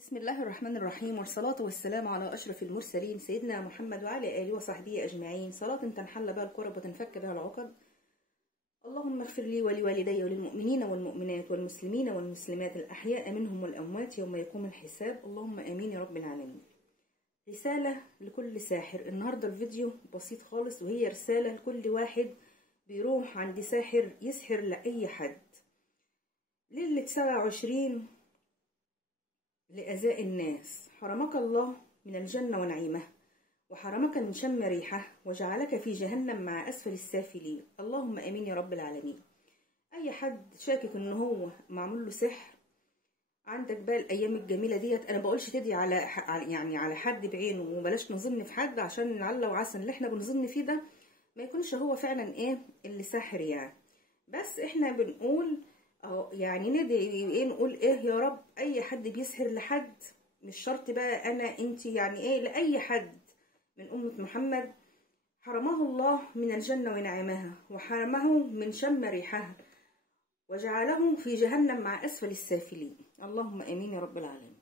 بسم الله الرحمن الرحيم، والصلاة والسلام على أشرف المرسلين سيدنا محمد وعلى آله وصحبه أجمعين، صلاة تنحل بها الكرب وتنفك بها العقد. اللهم اغفر لي ولوالدي وللمؤمنين والمؤمنات والمسلمين والمسلمات الأحياء منهم والأموات يوم يقوم الحساب، اللهم آمين يا رب العالمين. رسالة لكل ساحر. النهاردة الفيديو بسيط خالص، وهي رسالة لكل واحد بيروح عند ساحر يسحر لأي حد. ليلة 27 لأذى الناس، حرمك الله من الجنة ونعيمها، وحرمك من شم ريحه، وجعلك في جهنم مع أسفل السافلين، اللهم آمين يا رب العالمين. أي حد شاكك إن هو معمول له سحر، عندك بقى الأيام الجميلة ديت. أنا بقولش تدعي على حد بعينه، وبلاش نظن في حد، عشان لعل وعسى اللي احنا بنظن فيه ده ما يكونش هو فعلا اللي ساحر يعني. بس احنا بنقول اهو، يعني ندعي نقول يا رب اي حد بيسحر لحد، مش شرط بقى انا انت، يعني لاي حد من أمة محمد، حرمه الله من الجنة ونعمها، وحرمه من شم ريحها، وجعله في جهنم مع أسفل السافلين، اللهم آمين يا رب العالمين.